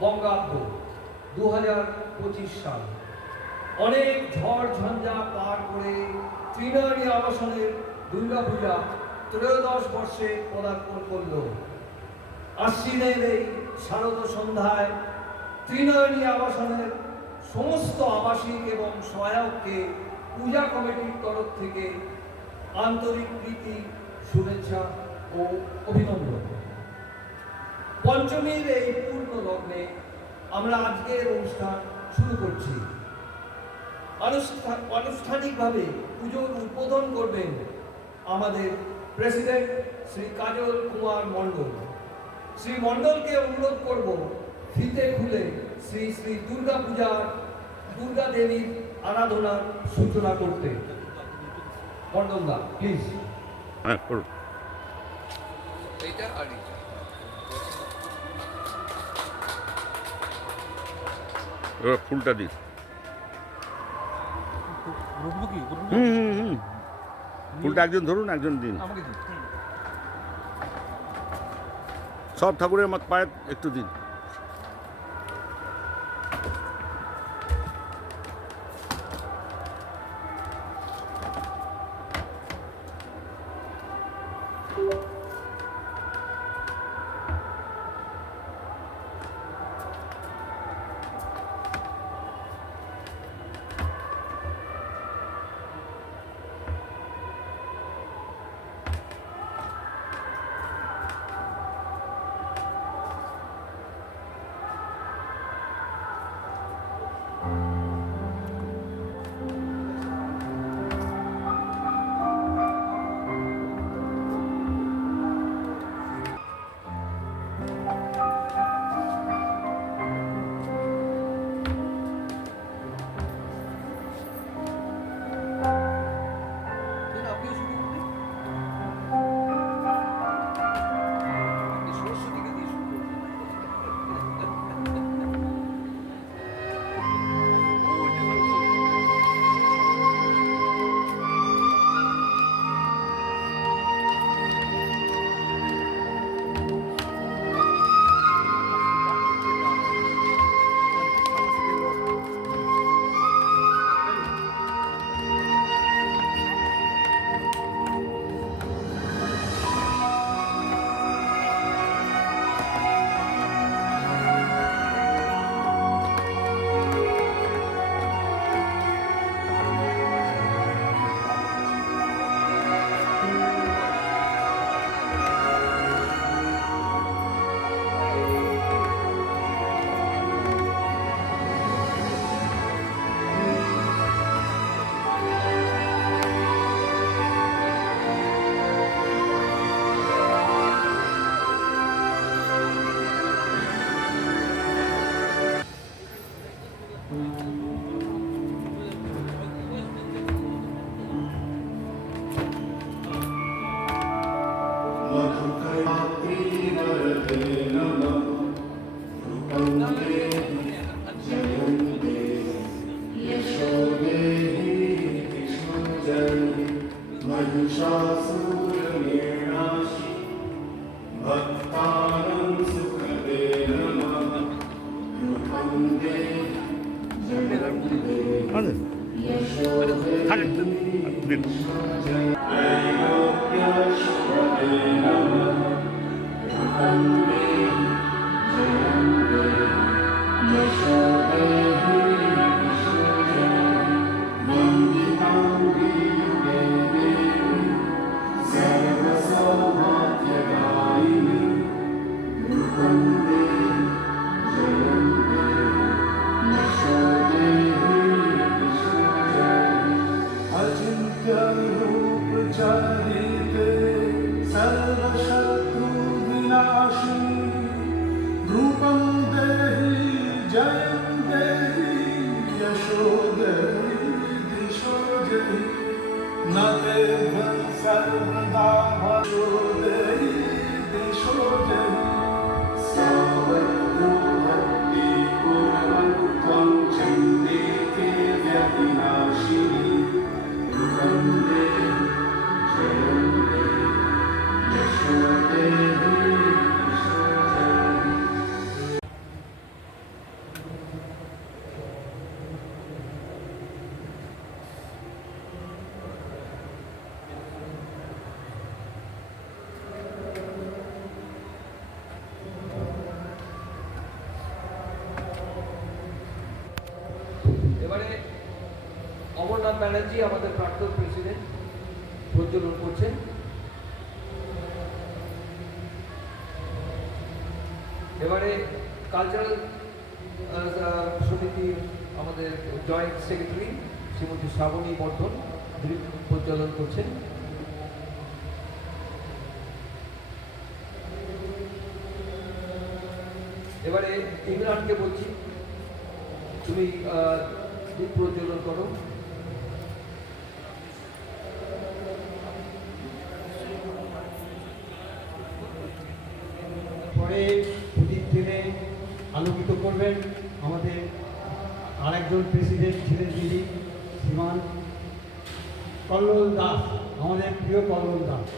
বঙ্গাব্দ দু হাজার পঁচিশ সাল। অনেক ঝড় ঝঞ্ঝা পার করে ত্রিনয়নী আবাসনের দুর্গাপূজা ত্রয়োদশ বর্ষে পদার্পণ করল। আশ্বিনের এই শারদ সন্ধ্যায় ত্রিনয়নী আবাসনের সমস্ত আবাসিক এবং সহায়ককে পূজা কমিটির তরফ থেকে আন্তরিক প্রীতি, শুভেচ্ছা ও অভিনন্দন। পঞ্চমীর এই পূর্ণ লগ্নে আমরা আজকের অনুষ্ঠান শুরু করছি। আনুষ্ঠানিকভাবে পুজোর উদ্বোধন করবেন আমাদের প্রেসিডেন্ট শ্রী কাজল কুমার মণ্ডল। শ্রী মণ্ডলকে অনুরোধ করব ফিতে খুলে শ্রী শ্রী দুর্গা পূজার দুর্গা দেবীর আরাধনার সূচনা করতে। মণ্ডলদা প্লিজ হ্যাঁ করুন। এইটা আর এইটা। এবার ফুলটা দিন? হুম হুম হুম। ফুলটা একজন ধরুন একজন দিন। দিন। সব ঠাকুরের মত পায়ে একটু দিন। महिषासूरमेणाशि भक्तानं सुखदे नमः रूपं दे जगदे यशोदे महिषाजय सर्वशत्रुविनाशिनी रूपं देहि जयं देहि यशो देहि दिशो जहि न ते सर्वदा भजो देहि दिशो जहि सावधूहत्ति ব্যানার্জি আমাদের প্রাক্তন প্রেসিডেন্ট প্রজ্বলন করছেন। এবারে কালচারাল সমিতির আমাদের জয়েন্ট সেক্রেটারি শ্রীমতী শ্রাবণী বর্ধন প্রজ্বলন করছেন। এবারে ইমরানকে বলছি, তুমি প্রজ্বলন করো। আলোকিত করবেন। আমাদের আরেকজন প্রেসিডেন্ট ছিলেন যিনি, শ্রীমান কল্লোল দাস, আমাদের প্রিয় কল্লোল দাস।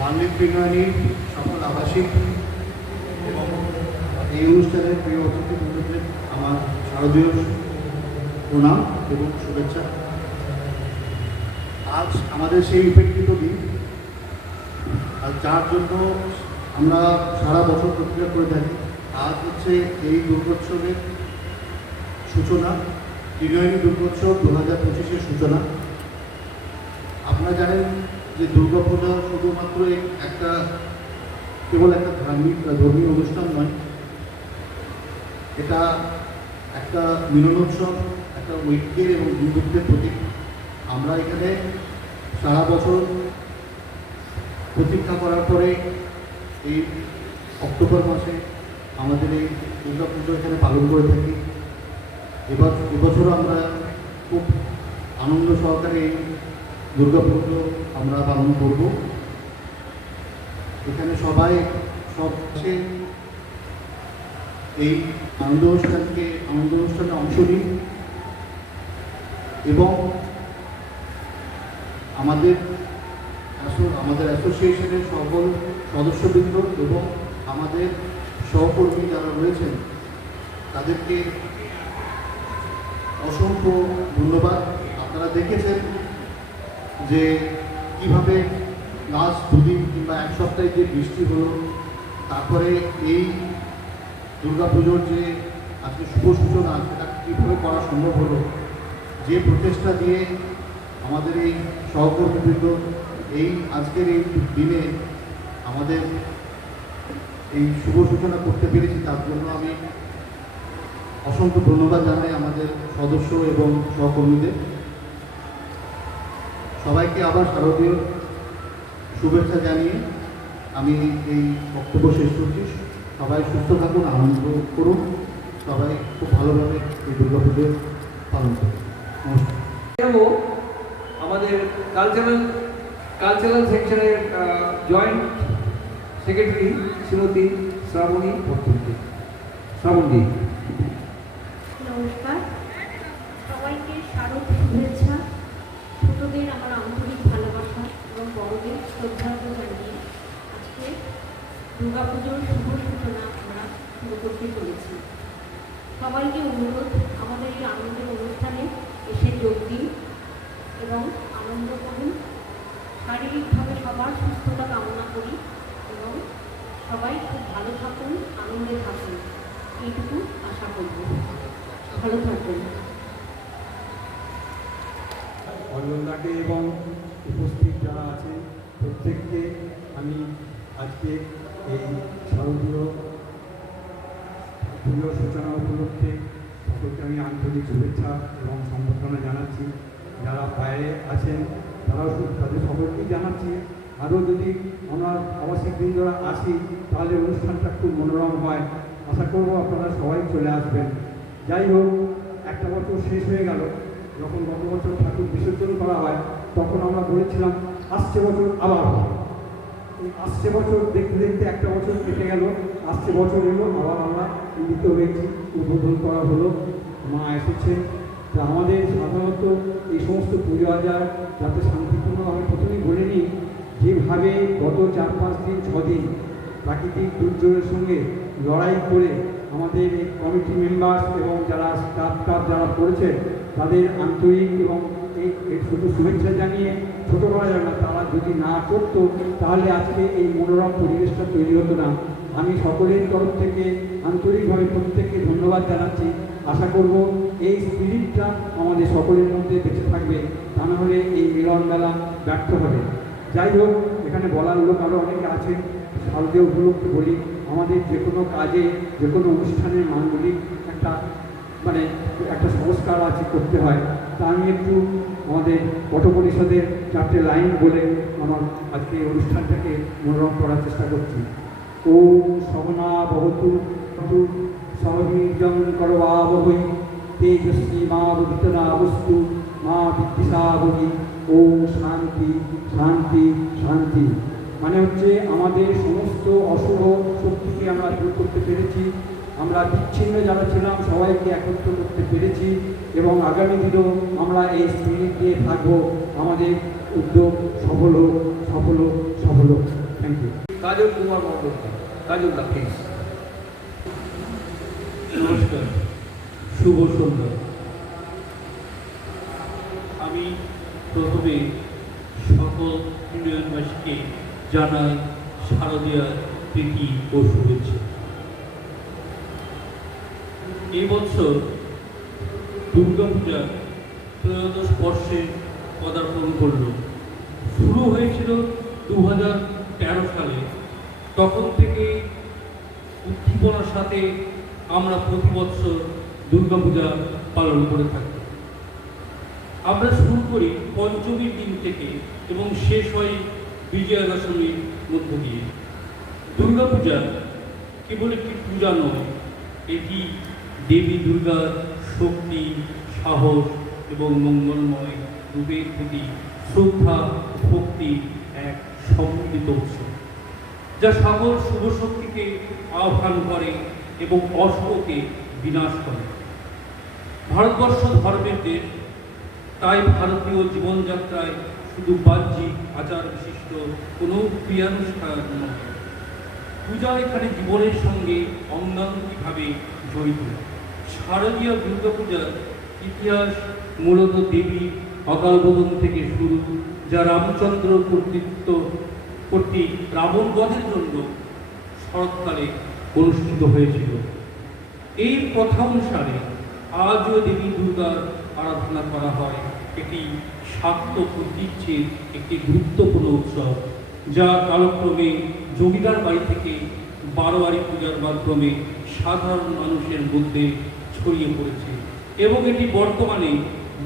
মানবিক বিনয়নীর সকল আবাসিক এবং এই অনুষ্ঠানের প্রিয় অতিথিবৃন্দদের আমার প্রণাম এবং শুভেচ্ছা। আজ আমাদের সেই উপেক্ষিত দিন। আর যার জন্য আমরা সারা বছর প্রক্রিয়া করে থাকি, আজ হচ্ছে এই দুর্গোৎসবের সূচনা ত্রিনয়নী দুর্গোৎসব দু হাজার পঁচিশের সূচনা। আপনারা জানেন যে দুর্গাপূজা শুধুমাত্র একটা, কেবল একটা ধার্মিক ধর্মীয় অনুষ্ঠান নয়। এটা একটা মিলনোৎসব, একটা ঐক্যের এবং বন্ধুত্বের প্রতীক। আমরা এখানে সারা বছর প্রতীক্ষা করার পরে এই অক্টোবর মাসে আমাদের এই দুর্গাপুজো এখানে পালন করে থাকি। এবার এবছরও আমরা খুব আনন্দ সহকারে এই দুর্গাপুজো আমরা পালন করব। এখানে সবাই সব সে এই আনন্দ অনুষ্ঠানকে আনন্দ অনুষ্ঠানে অংশ নিন এবং আমাদের আমাদের অ্যাসোসিয়েশনের সকল সদস্যবৃন্দ এবং আমাদের সহকর্মী যারা রয়েছেন, তাদেরকে অসংখ্য ধন্যবাদ। আপনারা দেখেছেন যে কীভাবে লাস্ট দুদিন কিংবা এক সপ্তাহে যে বৃষ্টি হলো, তারপরে এই দুর্গাপুজোর যে আজকে শুভ সূচনা, সেটা কীভাবে করা সম্ভব হলো, যে প্রচেষ্টা দিয়ে আমাদের এই সহকর্মীবৃন্দ এই আজকের এই দিনে আমাদের এই শুভ সূচনা করতে পেরেছি, তার জন্য আমি অসংখ্য ধন্যবাদ জানাই আমাদের সদস্য এবং সহকর্মীদের। সবাইকে আবার শারদীয় শুভেচ্ছা জানিয়ে আমি এই বক্তব্য শেষ করছি। সবাই সুস্থ থাকুন, আনন্দ করুন। সবাই খুব ভালোভাবে এই দুর্গা পুজো পালন করুন। আমাদের কালচারাল কালচারাল সেকশনের জয়েন্ট সেক্রেটারি শ্রীমতী শ্রাবণী শ্রাবণী নমস্কার সবাইকে শারদ শুভেচ্ছা ছোটদের আমার আন্তরিক ভালোবাসা এবং বড়দের শ্রদ্ধার্ঘ জানিয়ে আজকে দুর্গাপুজোর শুভ সূচনা আমরা শুরু করতে চলেছি সবাইকে অনুরোধ, আমাদের এই আনন্দের অনুষ্ঠানে এসে যোগ দিন এবং আনন্দ করুন। শারীরিকভাবে সবার সুস্থতা কামনা করি এবং সবাই খুব ভালো থাকুন, আনন্দে থাকুন। এইটুকু আশা করব। ভালো থাকবেন অন্নদাকে এবং উপস্থিত যারা আছে প্রত্যেককে আমি আজকে এই শারদীয় পুজোর সূচনা উপলক্ষে সকলকে আমি আন্তরিক শুভেচ্ছা এবং সম্বর্ধনা জানাচ্ছি। যারা বাইরে আছেন, তারাও তাদের সকলকেই জানাচ্ছি। আরও যদি আমার আবাসিক বৃন্দরা আসি, তাহলে অনুষ্ঠানটা খুব মনোরম হয়। আশা করব আপনারা সবাই চলে আসবেন। যাই হোক, একটা বছর শেষ হয়ে গেল। যখন গত বছর ঠাকুর বিসর্জন করা হয়, তখন আমরা বলেছিলাম, আসছে বছর আবার হবে। আসছে বছর দেখতে দেখতে একটা বছর কেটে গেল, আসছে বছর এলো, আবার আমরা মিলিত হয়েছি, উদ্বোধন করা হলো, মা এসেছে। তা আমাদের সাধারণত এই সমস্ত পুজো আচার যাতে শান্তিপূর্ণ আমি প্রথমেই বলে নিই, যেভাবে গত চার পাঁচ দিন ছদিন প্রাকৃতিক দুর্যোগের সঙ্গে লড়াই করে আমাদের কমিটি মেম্বার এবং যারা স্টাফ স্টাফ যারা করেছে, তাদের আন্তরিক এবং শুধু শুভেচ্ছা জানিয়ে ছোটো যাবে না তারা যদি না করতো, তাহলে আজকে এই মনোরম পরিবেশটা তৈরি হতো না। আমি সকলের তরফ থেকে আন্তরিকভাবে প্রত্যেককে ধন্যবাদ জানাচ্ছি। আশা করব এই স্পিরিটটা আমাদের সকলের মধ্যে বেঁচে থাকবে। তা না হলে এই মিলন মেলা ব্যর্থ হবে। যাই হোক, এখানে বলার লোক আরও অনেকে আছেন শারদীয় উপলক্ষে বলি, আমাদের যে কোনো কাজে, যে কোনো অনুষ্ঠানের মাঙ্গলিক একটা মানে একটা সংস্কার আছে করতে হয়, তা আমি একটু আমাদের পরিষদের চারটে লাইন বলে আমার আজকে অনুষ্ঠানটাকে মনোরম করার চেষ্টা করছি। ও সহনা ভবতু তু সহবীর্যং করবাবহৈ তেজস্বী মা বুদিতনা বস্তু, মা বিদ্বিষাবহী ও শান্তি শান্তি শান্তি। মানে হচ্ছে আমাদের সমস্ত অশুভ শক্তিকে আমরা দূর করতে পেরেছি আমরা বিচ্ছিন্ন যারা ছিলাম সবাইকে একত্র করতে পেরেছি এবং আগামী দিনেও আমরা এই স্পিরিট দিয়ে থাকব। আমাদের উদ্যোগ সফল হোক সফল হোক সফল হোক। থ্যাংক ইউ কাজল কুমার কাজল দা প্লিজ নমস্কার। শুভ সন্ধ্যা। আমি প্রথমে সকল ইউনিয়নবাসীকে জানাই শারদীয়ার প্রীতি ও শুভেচ্ছা। এবছর দুর্গাপূজা ত্রয়োদশ বর্ষে পদার্পণ করল। শুরু হয়েছিল দু হাজার তেরো সালে। তখন থেকে উদ্দীপনার সাথে আমরা প্রতি বছর দুর্গাপূজা পালন করে থাকি। আমরা শুরু করি পঞ্চমীর দিন থেকে এবং শেষ হয় বিজয়া দশমীর মধ্য দিয়ে। দুর্গাপূজা কেবল একটি পূজা নয়, এটি দেবী দুর্গার শক্তি, সাহস এবং মঙ্গলময় রূপের প্রতি শ্রদ্ধা ভক্তি এক সম্মিলিত উৎসব যা সকল শুভ শক্তিকে আহ্বান করে এবং অশুভকে বিনাশ করে। ভারতবর্ষ ধর্মের দেশ, তাই ভারতীয় জীবনযাত্রায় শুধু বাহ্যিক আচার বিশিষ্ট কোনো ক্রিয়ানুষ্ঠান নয়, পূজা এখানে জীবনের সঙ্গে অঙ্গাঙ্গিভাবে জড়িত। শারদীয় দুর্গাপূজার ইতিহাস মূলত দেবী অকালবোধন থেকে শুরু, যা রামচন্দ্র কর্তৃত্ব কর্তৃক রাবণ বধের জন্য শরৎকালে অনুষ্ঠিত হয়েছিল। এই প্রথা অনুসারে আজও দেবী দুর্গার আরাধনা করা হয়। এটি শাক্ত ঐতিহ্যের একটি গুরুত্বপূর্ণ উৎসব, যা কালক্রমে জমিদার বাড়ি থেকে বারোয়ারি পূজার মাধ্যমে সাধারণ মানুষের মধ্যে ছড়িয়ে পড়েছে। এবং এটি বর্তমানে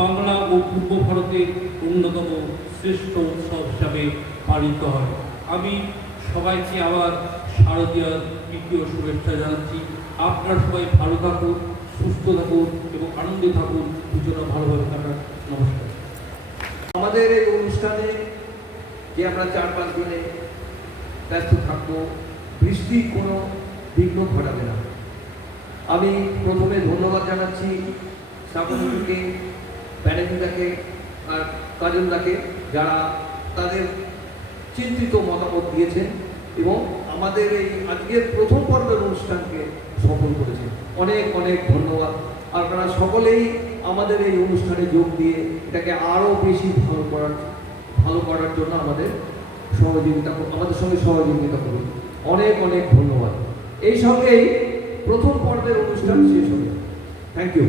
বাংলা ও পূর্ব ভারতের অন্যতম শ্রেষ্ঠ উৎসব হিসাবে পালিত হয়। আমি সবাইকে আবার শারদীয়ার তৃতীয় শুভেচ্ছা জানাচ্ছি। আপনারা সবাই ভালো থাকুন, সুস্থ থাকুন এবং আনন্দে থাকুন। পুজোটা ভালোভাবে কাটান। নমস্কার। আমাদের এই অনুষ্ঠানে যে আমরা চার পাঁচ দিনে ব্যস্ত থাকব, বৃষ্টি কোনো বিঘ্ন ঘটাবে না। আমি প্রথমে ধন্যবাদ জানাচ্ছি শ্রাবণীকে প্যানেলিদাকে আর কাজলদাকে যারা তাদের চিন্তিত মতামত দিয়েছেন এবং আমাদের এই আজকের প্রথম পর্বের অনুষ্ঠানকে সফল করেছেন। অনেক অনেক ধন্যবাদ। আপনারা সকলেই আমাদের এই অনুষ্ঠানে যোগ দিয়ে এটাকে আরও বেশি ভালো করার ভালো করার জন্য আমাদের সহযোগিতা আমাদের সঙ্গে সহযোগিতা করুন। অনেক অনেক ধন্যবাদ। এই সঙ্গেই প্রথম পর্বের অনুষ্ঠান শেষ হবে। Thank you